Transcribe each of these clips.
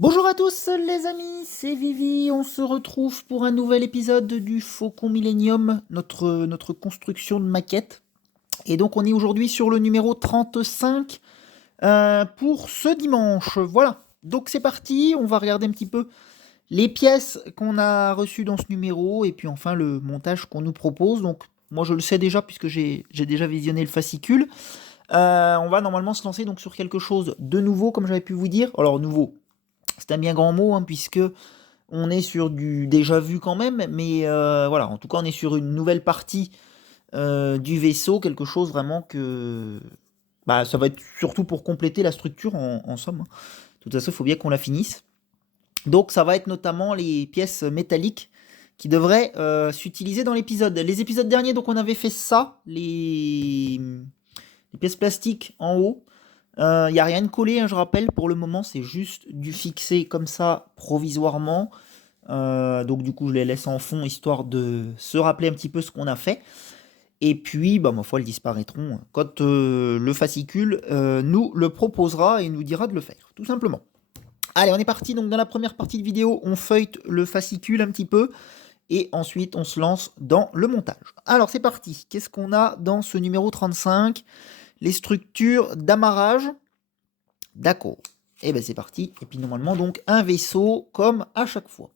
Bonjour à tous les amis, c'est Vivi, on se retrouve pour un nouvel épisode du Faucon Millenium, notre construction de maquette. Et donc on est aujourd'hui sur le numéro 35 pour ce dimanche. Voilà, donc c'est parti, on va regarder un petit peu les pièces qu'on a reçues dans ce numéro et puis enfin le montage qu'on nous propose. Donc moi je le sais déjà puisque j'ai déjà visionné le fascicule. On va normalement se lancer donc sur quelque chose de nouveau comme j'avais pu vous dire. Alors nouveau, c'est un bien grand mot, hein, puisque on est sur du déjà vu quand même, mais voilà, en tout cas, on est sur une nouvelle partie du vaisseau, quelque chose vraiment que. Bah, ça va être surtout pour compléter la structure en somme, hein. De toute façon, il faut bien qu'on la finisse. Donc, ça va être notamment les pièces métalliques qui devraient s'utiliser dans l'épisode. Les épisodes derniers, donc, on avait fait ça, les pièces plastiques en haut. Il n'y a rien de collé, hein, je rappelle, pour le moment, c'est juste du fixé comme ça, provisoirement. Donc du coup, je les laisse en fond, histoire de se rappeler un petit peu ce qu'on a fait. Et puis, bah, ma foi, elles disparaîtront quand le fascicule nous le proposera et nous dira de le faire, tout simplement. Allez, on est parti. Donc dans la première partie de vidéo, on feuillete le fascicule un petit peu. Et ensuite, on se lance dans le montage. Alors, c'est parti. Qu'est-ce qu'on a dans ce numéro 35? Les structures d'amarrage. D'accord. Et ben c'est parti. Et puis normalement, donc, un vaisseau comme à chaque fois.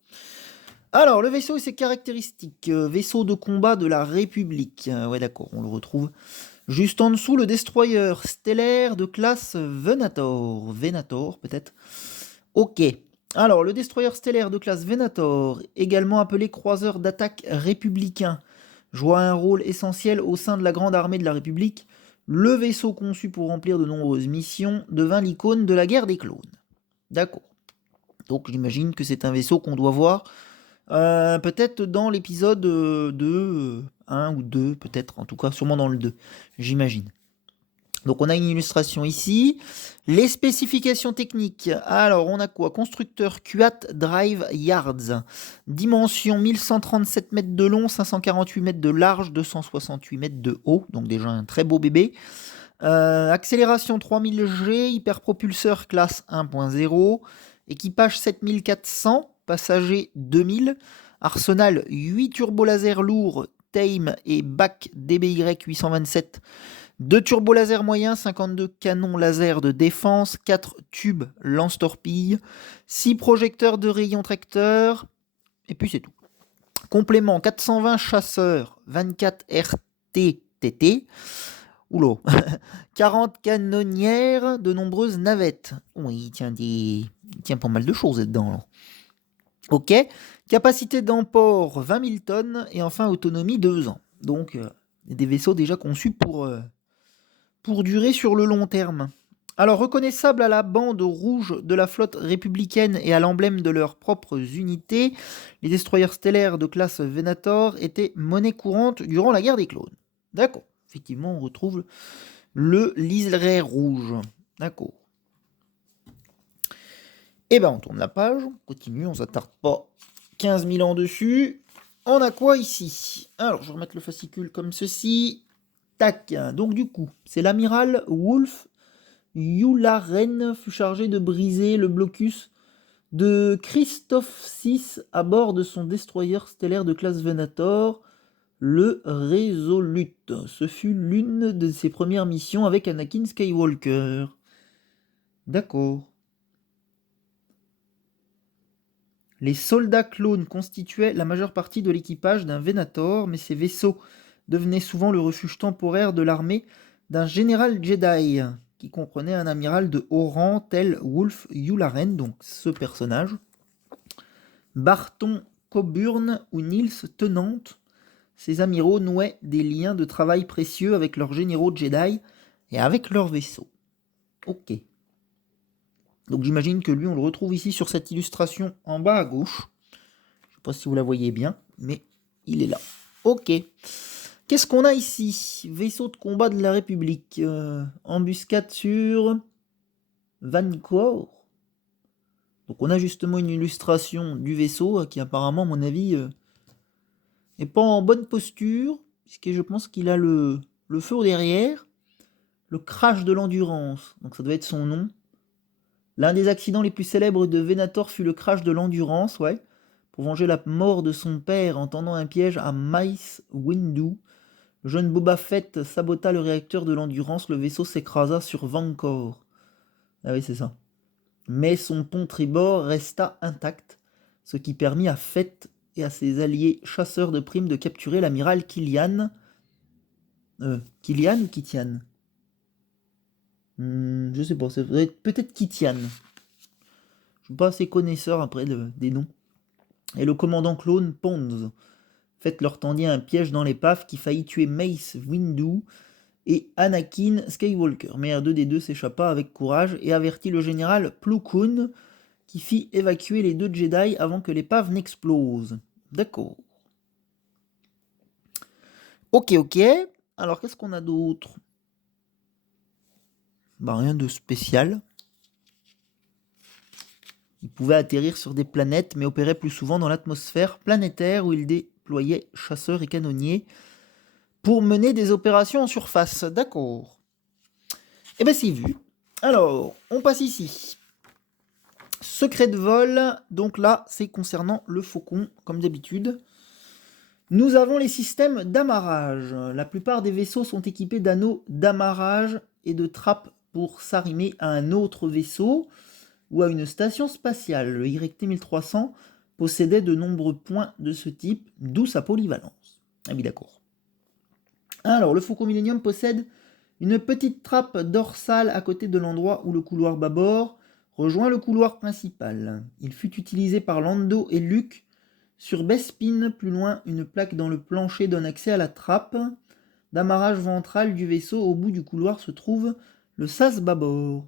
Alors, le vaisseau et ses caractéristiques. Vaisseau de combat de la République. Ouais, d'accord, on le retrouve. Juste en dessous, le destroyer stellaire de classe Venator. Venator, peut-être. Ok. Alors, le destroyer stellaire de classe Venator, également appelé croiseur d'attaque républicain, joue un rôle essentiel au sein de la grande armée de la République. Le vaisseau conçu pour remplir de nombreuses missions devint l'icône de la guerre des clones. D'accord. Donc j'imagine que c'est un vaisseau qu'on doit voir peut-être dans l'épisode 2, 1 ou 2, peut-être, en tout cas, sûrement dans le 2, j'imagine. Donc on a une illustration ici. Les spécifications techniques. Alors on a quoi? Constructeur Kuat Drive Yards. Dimension 1137 mètres de long, 548 mètres de large, 268 mètres de haut. Donc déjà un très beau bébé. Accélération 3000 G, hyperpropulseur classe 1.0. Équipage 7400, passagers 2000. Arsenal 8 turbolasers lourds, Tame et BAC DBY 827. 2 turbolasers moyens, 52 canons laser de défense, 4 tubes lance-torpilles, 6 projecteurs de rayons tracteurs, et puis c'est tout. Complément 420 chasseurs, 24 RTTT, oula, 40 canonnières, de nombreuses navettes. Oui, il tient pas mal de choses dedans. Alors. Ok, capacité d'emport 20 000 tonnes et enfin autonomie 2 ans. Donc des vaisseaux déjà conçus pour durer sur le long terme. Alors reconnaissable à la bande rouge de la flotte républicaine et à l'emblème de leurs propres unités, les destroyers stellaires de classe Venator étaient monnaie courante durant la guerre des clones. D'accord, effectivement on retrouve le liseré rouge. D'accord. Et ben on tourne la page, on continue, on s'attarde pas 15 000 ans dessus. On a quoi ici? Alors je vais remettre le fascicule comme ceci. Tac, donc du coup, c'est l'amiral Wolf Yularen fut chargé de briser le blocus de Christophe VI à bord de son destroyer stellaire de classe Venator, le Resolute. Ce fut l'une de ses premières missions avec Anakin Skywalker. D'accord. Les soldats clones constituaient la majeure partie de l'équipage d'un Venator, mais ces vaisseaux devenaient souvent le refuge temporaire de l'armée d'un général Jedi, qui comprenait un amiral de haut rang tel Wolf Yularen, donc ce personnage, Barton Coburn ou Niels Tennant. Ces amiraux nouaient des liens de travail précieux avec leurs généraux Jedi et avec leurs vaisseaux. Ok. Donc j'imagine que lui, on le retrouve ici sur cette illustration en bas à gauche. Je ne sais pas si vous la voyez bien, mais il est là. Ok. Qu'est-ce qu'on a ici? Vaisseau de combat de la République. Embuscade sur Vancouver. Donc on a justement une illustration du vaisseau qui apparemment, à mon avis, n'est pas en bonne posture, puisque je pense qu'il a le feu au derrière. Le crash de l'endurance, donc ça doit être son nom. L'un des accidents les plus célèbres de Venator fut le crash de l'Endurance, ouais, pour venger la mort de son père en tendant un piège à Mace Windu. Le jeune Boba Fett sabota le réacteur de l'Endurance, le vaisseau s'écrasa sur Vancouver. Ah oui, c'est ça. Mais son pont tribord resta intact, ce qui permit à Fett et à ses alliés chasseurs de primes de capturer l'amiral Killian. Killian ou Kitian? Je sais pas, ça doit être peut-être Kitian. Je suis pas assez connaisseur après des noms. Et le commandant clone Pons. Fett leur tendit un piège dans l'épave qui faillit tuer Mace Windu et Anakin Skywalker. Mais un des deux s'échappa avec courage et avertit le général Plo Koon qui fit évacuer les deux Jedi avant que l'épave n'explose. D'accord. Ok. Alors qu'est-ce qu'on a d'autre? Bah rien de spécial. Il pouvait atterrir sur des planètes, mais opérait plus souvent dans l'atmosphère planétaire où il déployait chasseurs et canonniers pour mener des opérations en surface. D'accord. Eh ben c'est vu. Alors, on passe ici. Secret de vol. Donc là, c'est concernant le faucon, comme d'habitude. Nous avons les systèmes d'amarrage. La plupart des vaisseaux sont équipés d'anneaux d'amarrage et de trappes pour s'arrimer à un autre vaisseau ou à une station spatiale. Le YT-1300 possédait de nombreux points de ce type, d'où sa polyvalence. Ah oui, d'accord. Alors, le Faucon Millenium possède une petite trappe dorsale à côté de l'endroit où le couloir bâbord rejoint le couloir principal. Il fut utilisé par Lando et Luke sur Bespin. Plus loin, une plaque dans le plancher donne accès à la trappe d'amarrage ventrale du vaisseau. Au bout du couloir se trouve le sas bâbord.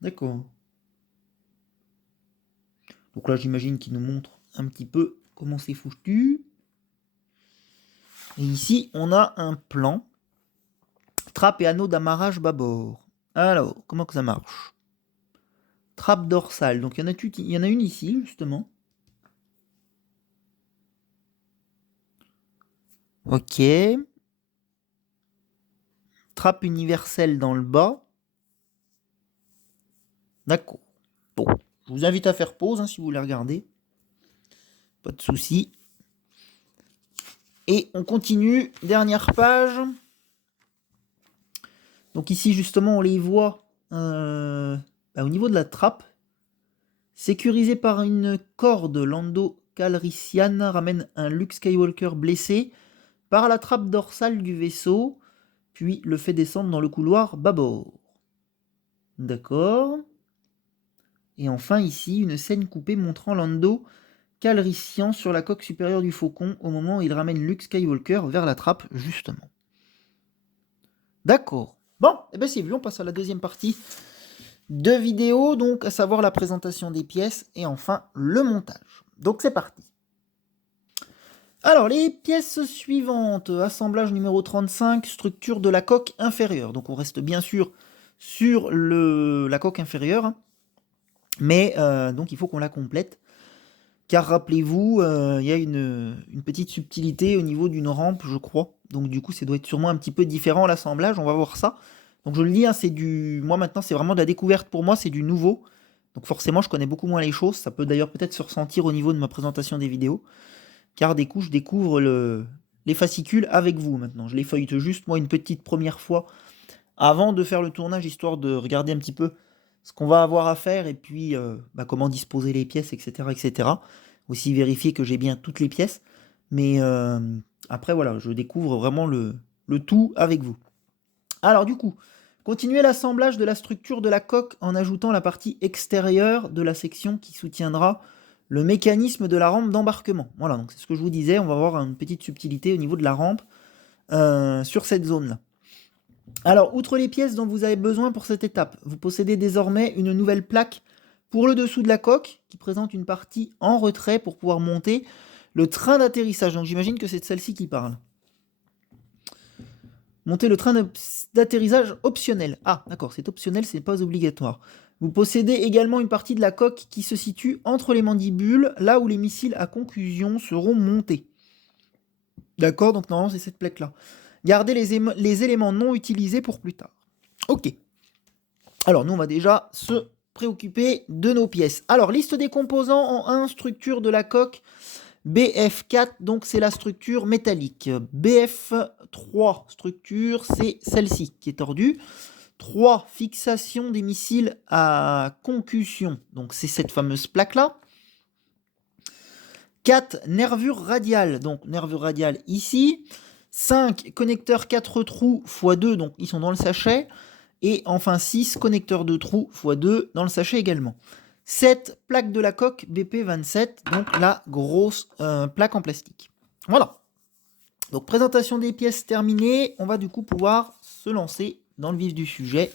D'accord. Donc là, j'imagine qu'il nous montre un petit peu comment c'est foutu. Et ici, on a un plan. Trappe et anneau d'amarrage bâbord. Alors, comment que ça marche? Trappe dorsale. Donc, il y en a une ici, justement. Ok. Trappe universelle dans le bas. D'accord. Bon, je vous invite à faire pause si vous voulez regarder. Pas de souci. Et on continue. Dernière page. Donc ici, justement, on les voit au niveau de la trappe. Sécurisé par une corde, Lando Calrissian ramène un Luke Skywalker blessé par la trappe dorsale du vaisseau, puis le fait descendre dans le couloir bâbord. D'accord. Et enfin ici, une scène coupée montrant Lando Calrissian sur la coque supérieure du Faucon au moment où il ramène Luke Skywalker vers la trappe, justement. D'accord. Bon, et bien c'est vu, on passe à la deuxième partie de vidéo, donc à savoir la présentation des pièces et enfin le montage. Donc c'est parti. Alors, les pièces suivantes. Assemblage numéro 35, structure de la coque inférieure. Donc on reste bien sûr sur la coque inférieure, mais donc il faut qu'on la complète. Car rappelez-vous, il y a une petite subtilité au niveau d'une rampe, je crois. Donc du coup, ça doit être sûrement un petit peu différent l'assemblage, on va voir ça. Donc je le dis, c'est du... Moi maintenant, c'est vraiment de la découverte pour moi, c'est du nouveau. Donc forcément, je connais beaucoup moins les choses. Ça peut d'ailleurs peut-être se ressentir au niveau de ma présentation des vidéos. Car des coups, je découvre les fascicules avec vous maintenant. Je les feuillete juste, moi, une petite première fois avant de faire le tournage, histoire de regarder un petit peu ce qu'on va avoir à faire et puis comment disposer les pièces, etc., etc. Aussi vérifier que j'ai bien toutes les pièces. Mais après, voilà, je découvre vraiment le tout avec vous. Alors du coup, continuez l'assemblage de la structure de la coque en ajoutant la partie extérieure de la section qui soutiendra le mécanisme de la rampe d'embarquement. Voilà, donc c'est ce que je vous disais, on va avoir une petite subtilité au niveau de la rampe sur cette zone-là. Alors, outre les pièces dont vous avez besoin pour cette étape, vous possédez désormais une nouvelle plaque pour le dessous de la coque qui présente une partie en retrait pour pouvoir monter le train d'atterrissage. Donc j'imagine que c'est de celle-ci qui parle. Monter le train d'atterrissage optionnel. Ah, d'accord, c'est optionnel, c'est pas obligatoire. Vous possédez également une partie de la coque qui se situe entre les mandibules, là où les missiles à conclusion seront montés. D'accord, donc normalement c'est cette plaque-là. Gardez les éléments non utilisés pour plus tard. Ok. Alors nous on va déjà se préoccuper de nos pièces. Alors, liste des composants en 1, structure de la coque BF4, donc c'est la structure métallique. BF3, structure, c'est celle-ci qui est tordue. 3, fixation des missiles à concussion, donc c'est cette fameuse plaque-là. 4, nervure radiale, donc nervure radiale ici. 5, connecteurs 4 trous x 2, donc ils sont dans le sachet. Et enfin 6, connecteurs de trous x 2 dans le sachet également. 7, plaque de la coque BP27, donc la grosse plaque en plastique. Voilà. Donc présentation des pièces terminée, on va du coup pouvoir se lancer dans le vif du sujet,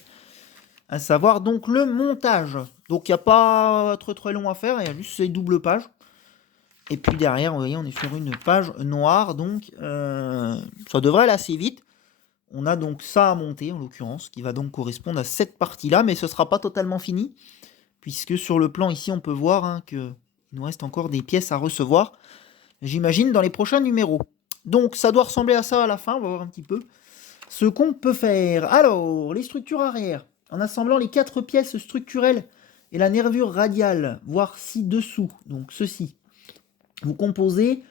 à savoir donc le montage. Donc il n'y a pas très long à faire, il y a juste ces doubles pages. Et puis derrière, vous voyez, on est sur une page noire, donc ça devrait aller assez vite. On a donc ça à monter, en l'occurrence, qui va donc correspondre à cette partie-là, mais ce ne sera pas totalement fini, puisque sur le plan ici, on peut voir qu'il nous reste encore des pièces à recevoir, j'imagine, dans les prochains numéros. Donc ça doit ressembler à ça à la fin, on va voir un petit peu ce qu'on peut faire. Alors, les structures arrière, en assemblant les 4 pièces structurelles et la nervure radiale, voire ci-dessous, donc ceci, vous composerez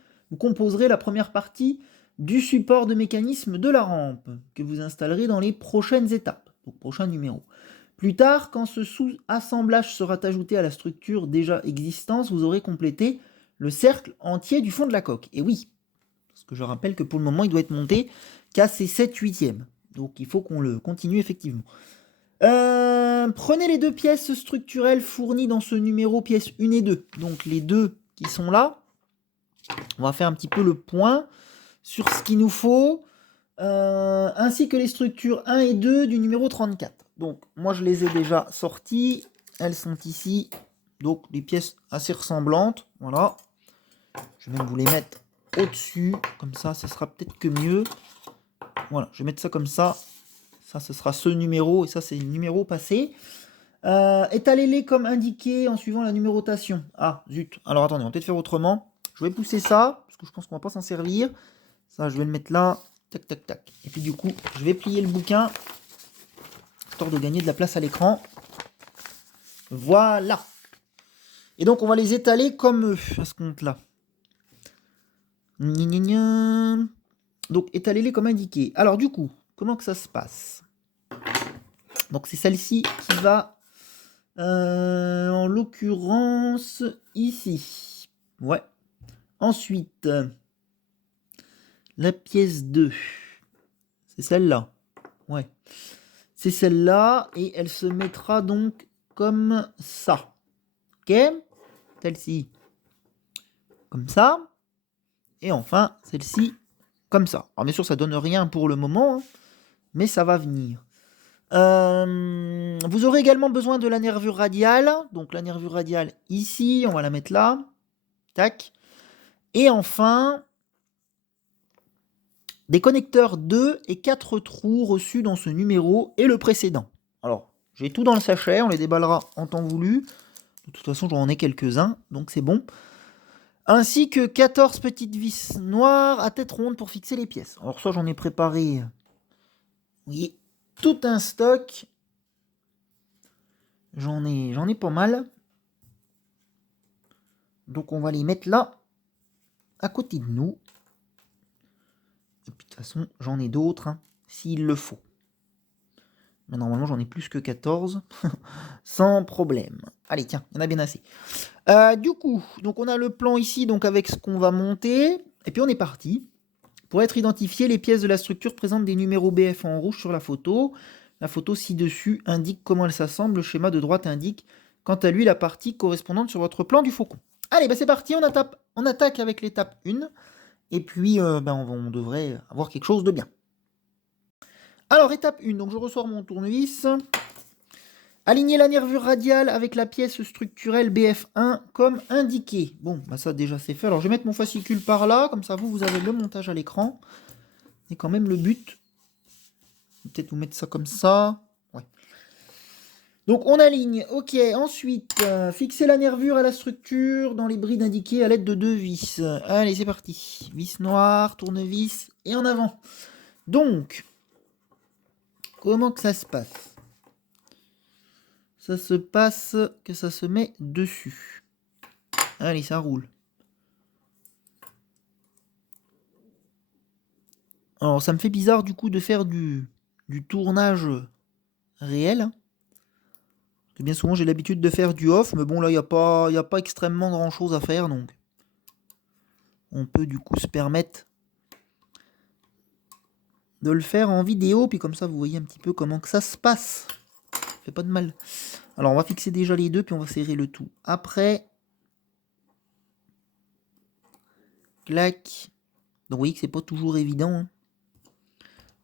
la première partie du support de mécanisme de la rampe, que vous installerez dans les prochaines étapes, au prochain numéro. Plus tard, quand ce sous-assemblage sera ajouté à la structure déjà existante, vous aurez complété le cercle entier du fond de la coque. Et oui, parce que je rappelle que pour le moment, il doit être monté qu'à ses 7/8. Donc il faut qu'on le continue effectivement. Prenez les 2 pièces structurelles fournies dans ce numéro, pièces 1 et 2. Donc les 2 qui sont là. On va faire un petit peu le point sur ce qu'il nous faut, ainsi que les structures 1 et 2 du numéro 34. Donc moi je les ai déjà sorties, elles sont ici, donc des pièces assez ressemblantes, voilà. Je vais même vous les mettre au-dessus, comme ça ce sera peut-être que mieux. Voilà, je vais mettre ça comme ça, ça ce sera ce numéro, et ça c'est le numéro passé. Étalez-les comme indiqué en suivant la numérotation. Ah zut, alors attendez, on va peut-être faire autrement. Je vais pousser ça, parce que je pense qu'on va pas s'en servir. Ça, je vais le mettre là. Tac, tac, tac. Et puis du coup, je vais plier le bouquin, histoire de gagner de la place à l'écran. Voilà. Et donc, on va les étaler comme eux, à ce compte-là. Donc, étalez-les comme indiqué. Alors, du coup, comment que ça se passe? Donc, c'est celle-ci qui va, en l'occurrence, ici. Ouais. Ensuite, la pièce 2. C'est celle-là. Ouais. C'est celle-là. Et elle se mettra donc comme ça. Ok? Celle-ci. Comme ça. Et enfin, celle-ci. Comme ça. Alors bien sûr, ça donne rien pour le moment. Hein, mais ça va venir. Vous aurez également besoin de la nervure radiale. Donc la nervure radiale ici. On va la mettre là. Tac. Et enfin, des connecteurs 2 et 4 trous reçus dans ce numéro et le précédent. Alors, j'ai tout dans le sachet, on les déballera en temps voulu. De toute façon, j'en ai quelques-uns, donc c'est bon. Ainsi que 14 petites vis noires à tête ronde pour fixer les pièces. Alors ça, j'en ai préparé, oui, tout un stock. J'en ai pas mal. Donc on va les mettre là, à côté de nous. Et puis de toute façon, j'en ai d'autres, hein, s'il le faut. Mais normalement, j'en ai plus que 14. Sans problème. Allez, tiens, il y en a bien assez. Du coup, donc on a le plan ici, donc avec ce qu'on va monter. Et puis on est parti. Pour être identifiées, les pièces de la structure présentent des numéros BF en rouge sur la photo. La photo ci-dessus indique comment elle s'assemble. Le schéma de droite indique, quant à lui, la partie correspondante sur votre plan du faucon. Allez, bah c'est parti, on attaque avec l'étape 1. Et puis, on devrait avoir quelque chose de bien. Alors, étape 1, donc je ressors mon tournevis. Aligner la nervure radiale avec la pièce structurelle BF1 comme indiqué. Bon, bah ça déjà c'est fait. Alors je vais mettre mon fascicule par là, comme ça vous avez le montage à l'écran. C'est quand même le but. Peut-être vous mettre ça comme ça. Ouais. Donc on aligne. Ok, ensuite, fixer la nervure à la structure dans les brides indiquées à l'aide de 2 vis. Allez, c'est parti. Vis noire, tournevis et en avant. Donc, comment que ça se passe? ça se passe que ça se met dessus. Allez, ça roule. Alors, ça me fait bizarre du coup de faire du tournage réel. Parce que bien souvent, j'ai l'habitude de faire du off, mais bon, là, il n'y a pas extrêmement grand chose à faire, donc on peut du coup se permettre de le faire en vidéo, puis comme ça, vous voyez un petit peu comment que ça se passe. Ça fait pas de mal. Alors, on va fixer déjà les deux, puis on va serrer le tout. Après, clac. Donc, vous voyez que c'est pas toujours évident. Hein.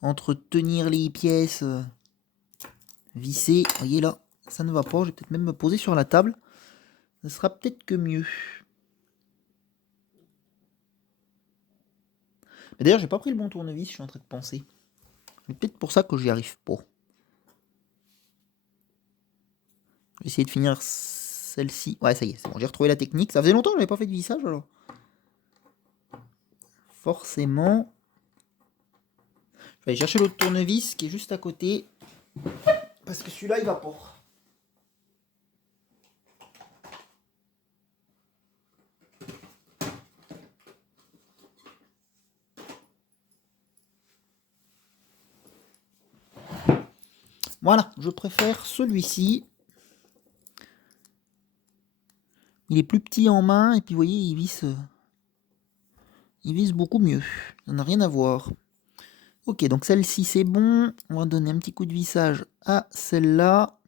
Entre tenir les pièces, visser, vous voyez là, ça ne va pas. Je vais peut-être même me poser sur la table. Ça sera peut-être que mieux. D'ailleurs, j'ai pas pris le bon tournevis, je suis en train de penser. C'est peut-être pour ça que j'y arrive pas. Je vais essayer de finir celle-ci. Ouais, ça y est, c'est bon, j'ai retrouvé la technique. Ça faisait longtemps que j'avais pas fait de vissage alors. Forcément. Je vais aller chercher l'autre tournevis qui est juste à côté. Parce que celui-là, il va pas. Voilà, je préfère celui-ci. Il est plus petit en main et puis vous voyez, il visse beaucoup mieux. Ça n'a rien à voir. Ok, donc celle-ci c'est bon. On va donner un petit coup de vissage à celle-là.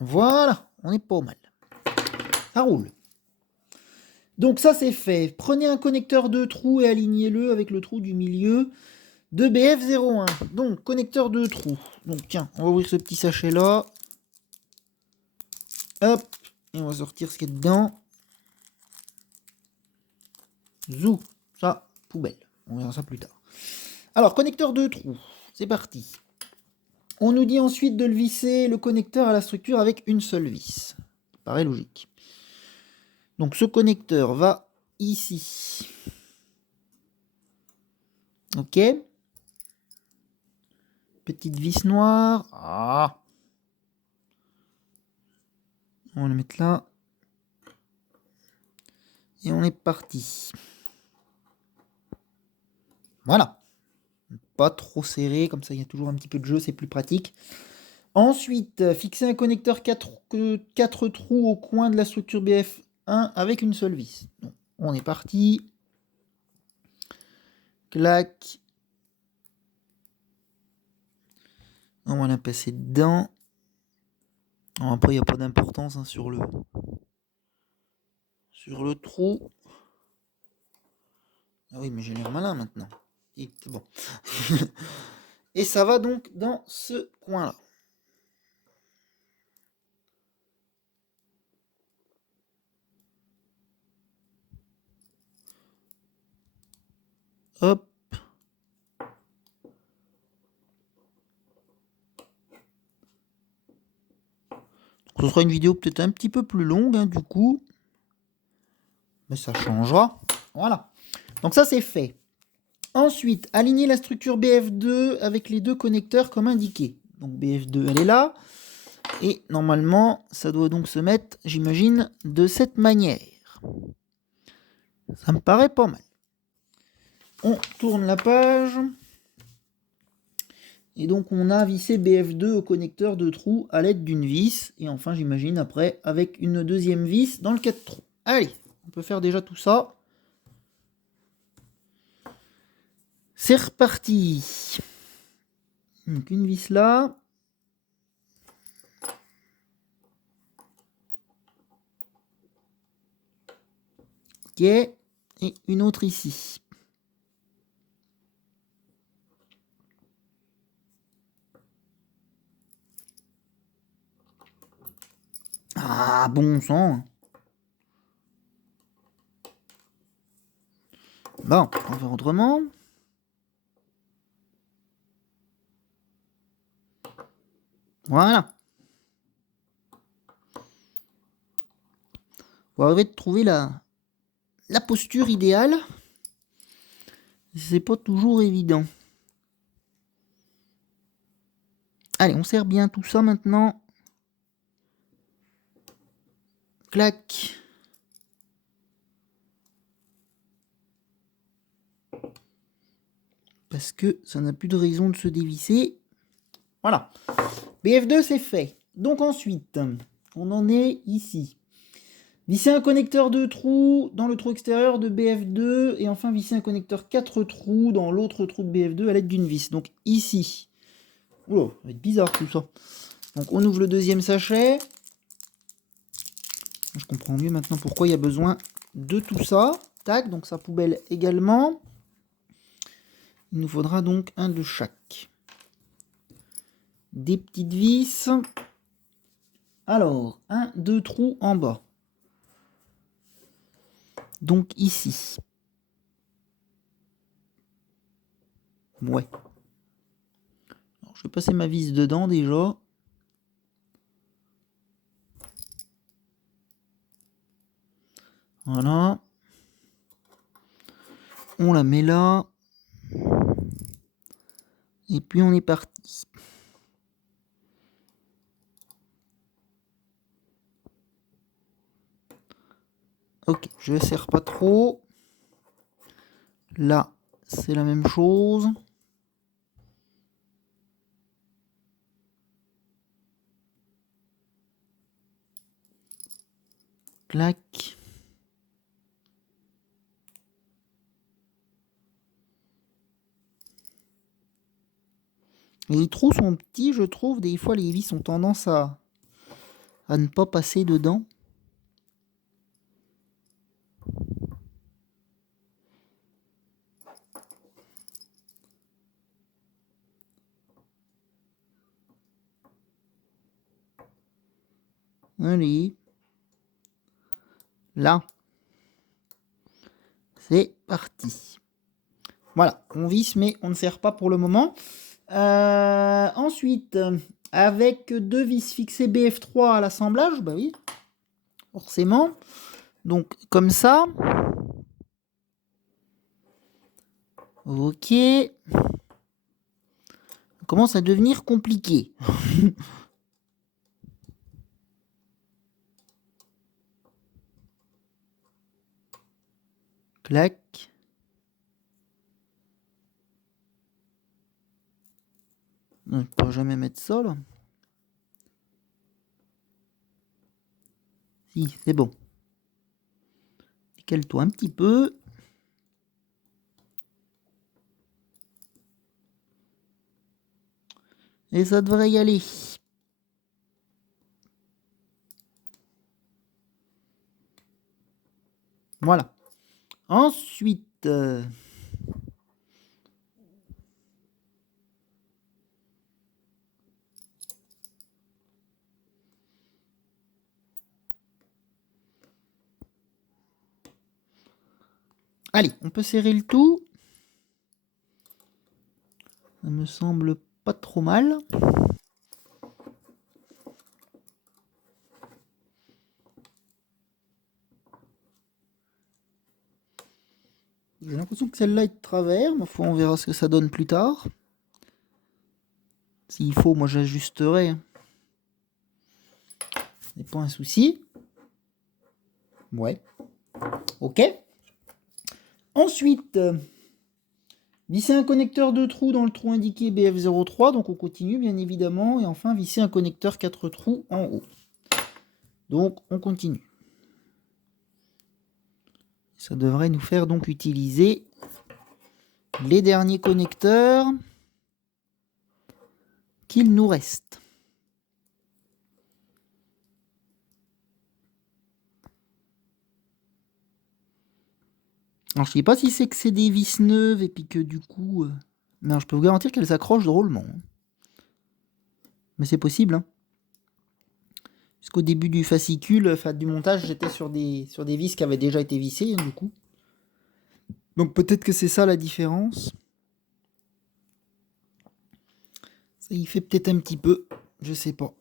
Voilà, on est pas mal. Ça roule. Donc ça c'est fait. Prenez un connecteur de trous et alignez-le avec le trou du milieu de BF01. Donc connecteur de trous. Donc tiens, on va ouvrir ce petit sachet là. Hop, et on va sortir ce qu'il y a dedans. Zou, ça, poubelle. On verra ça plus tard. Alors, connecteur de trous, c'est parti. On nous dit ensuite de le visser, le connecteur à la structure avec une seule vis. Paraît logique. Donc ce connecteur va ici. Ok. Petite vis noire. Ah. On va le mettre là. Et on est parti. Voilà. Pas trop serré, comme ça il y a toujours un petit peu de jeu, c'est plus pratique. Ensuite, fixer un connecteur 4 trous au coin de la structure BF1 avec une seule vis. Donc, on est parti. Clac. On va la passer dedans. Alors après, il n'y a pas d'importance hein, sur le trou. Ah oui, mais j'ai l'air malin maintenant. C'est bon. Et ça va donc dans ce coin-là. Hop. Donc, ce sera une vidéo peut-être un petit peu plus longue, hein, du coup. Mais ça changera. Voilà. Donc ça, c'est fait. Ensuite, aligner la structure BF2 avec les deux connecteurs comme indiqué. Donc BF2, elle est là. Et normalement, ça doit donc se mettre, j'imagine, de cette manière. Ça me paraît pas mal. On tourne la page. Et donc on a vissé BF2 au connecteur de trous à l'aide d'une vis. Et enfin, j'imagine, après, avec une deuxième vis dans le 4 trous. Allez, on peut faire déjà tout ça. C'est reparti. Donc une vis là. Ok. Et une autre ici. Ah, bon sang. Bon, on va faire autrement. Voilà. On va arriver de trouver la posture idéale. C'est pas toujours évident. Allez, on serre bien tout ça maintenant. Clac. Parce que ça n'a plus de raison de se dévisser. Voilà. BF2, c'est fait. Donc ensuite, on en est ici. Visser un connecteur 2 trous dans le trou extérieur de BF2 et enfin visser un connecteur 4 trous dans l'autre trou de BF2 à l'aide d'une vis. Donc ici. Oh, ça va être bizarre tout ça. Donc on ouvre le deuxième sachet. Je comprends mieux maintenant pourquoi il y a besoin de tout ça. Tac, donc sa poubelle également. Il nous faudra donc un de chaque. Des petites vis. Alors, un, deux trous en bas. Donc ici. Ouais. Alors, je vais passer ma vis dedans déjà. Voilà. On la met là. Et puis on est parti. Ok, je ne serre pas trop. Là, c'est la même chose. Clac. Les trous sont petits, je trouve. Des fois, les vis ont tendance à ne pas passer dedans. Allez. Là. C'est parti. Voilà, on visse, mais on ne serre pas pour le moment. Ensuite, avec deux vis fixées BF3 à l'assemblage, bah oui, forcément. Donc, comme ça. Ok. Ça commence à devenir compliqué. Clac. On ne peut jamais mettre ça, là. Si, c'est bon. Décale-toi un petit peu. Et ça devrait y aller. Voilà. Ensuite... Allez, on peut serrer le tout. Ça me semble pas trop mal. J'ai l'impression que celle-là est de travers, mais on verra ce que ça donne plus tard. S'il faut, moi j'ajusterai. C'est pas un souci. Ouais. Ok. Ensuite, visser un connecteur de trous dans le trou indiqué BF03. Donc on continue bien évidemment. Et enfin, visser un connecteur 4 trous en haut. Donc on continue. Ça devrait nous faire donc utiliser les derniers connecteurs qu'il nous reste. Alors je sais pas si c'est que c'est des vis neuves et puis que du coup... Mais alors, je peux vous garantir qu'elles s'accrochent drôlement. Mais c'est possible. Hein. Parce qu'au début du fascicule, enfin du montage, j'étais sur des vis qui avaient déjà été vissées, hein, du coup. Donc peut-être que c'est ça la différence. Ça y fait peut-être un petit peu, je sais pas.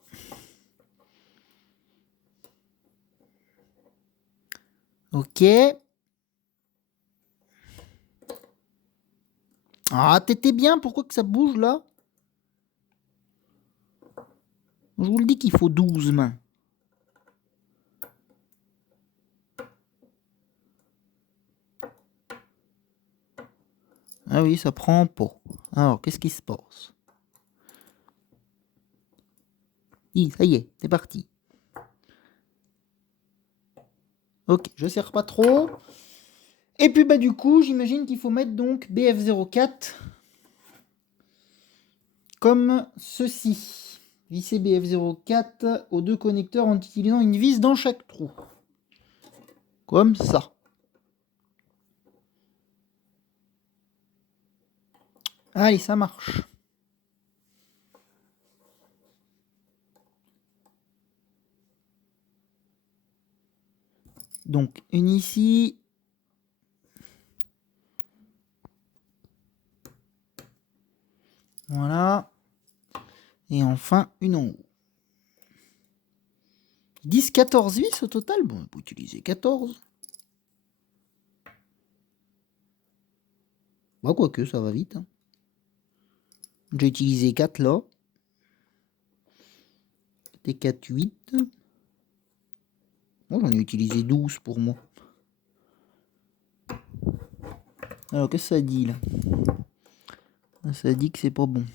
Ok. Ah, t'étais bien, pourquoi que ça bouge là? Je vous le dis qu'il faut 12 mains. Ah oui, ça prend pas. Alors, qu'est-ce qui se passe? Ça y est, c'est parti. Ok, je serre pas trop. Et puis bah du coup, j'imagine qu'il faut mettre donc BF04 comme ceci. Visser BF04 aux 2 connecteurs en utilisant une vis dans chaque trou. Comme ça. Allez, ça marche. Donc, une ici. Voilà. Et enfin, une en haut. 10, 14 vis au total. Bon, on peut utiliser 14. Bah, quoique, ça va vite. Hein. J'ai utilisé 4 là. C'était 4, 8. Moi, j'en ai utilisé 12 pour moi. Alors, qu'est-ce que ça dit là? Ça dit que c'est pas bon.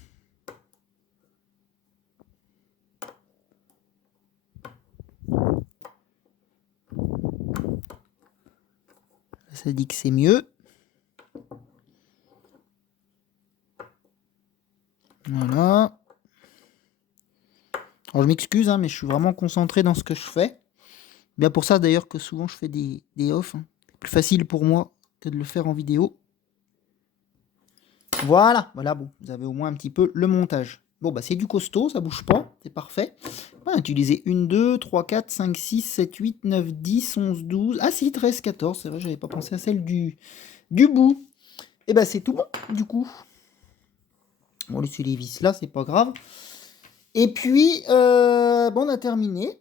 Ça dit que c'est mieux. Voilà. Alors je m'excuse, hein, mais je suis vraiment concentré dans ce que je fais. Bien pour ça d'ailleurs que souvent je fais des off. Hein. C'est plus facile pour moi que de le faire en vidéo. Voilà, bon, vous avez au moins un petit peu le montage. Bon bah c'est du costaud, ça bouge pas, c'est parfait. On va utiliser 1, 2, 3, 4, 5, 6, 7, 8, 9, 10, 11, 12. Ah si, 13, 14, c'est vrai, j'avais pas pensé à celle du bout. Et bah c'est tout bon du coup. Bon, laisser les vis là, c'est pas grave. Et puis, bon, on a terminé.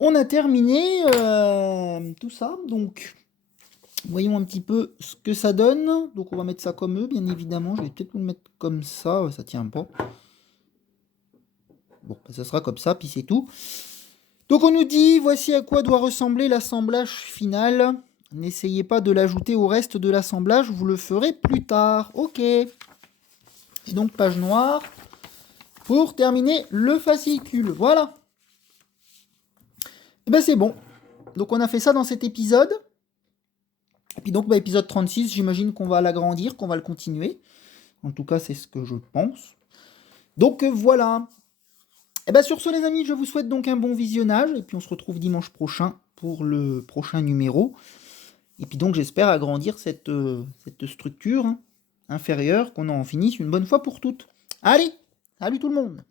On a terminé tout ça. Donc, voyons un petit peu ce que ça donne. Donc, on va mettre ça comme eux, bien évidemment. Je vais peut-être le mettre comme ça. Ça tient pas. Bon, ça sera comme ça, puis c'est tout. Donc, on nous dit, voici à quoi doit ressembler l'assemblage final. N'essayez pas de l'ajouter au reste de l'assemblage. Vous le ferez plus tard. Ok. Et donc, page noire. Pour terminer le fascicule. Voilà. Et ben c'est bon. Donc on a fait ça dans cet épisode. Et puis donc épisode 36, j'imagine qu'on va l'agrandir, qu'on va le continuer. En tout cas, c'est ce que je pense. Donc voilà. Et ben sur ce les amis, je vous souhaite donc un bon visionnage. Et puis on se retrouve dimanche prochain pour le prochain numéro. Et puis donc j'espère agrandir cette structure inférieure, qu'on en finisse une bonne fois pour toutes. Allez, salut tout le monde!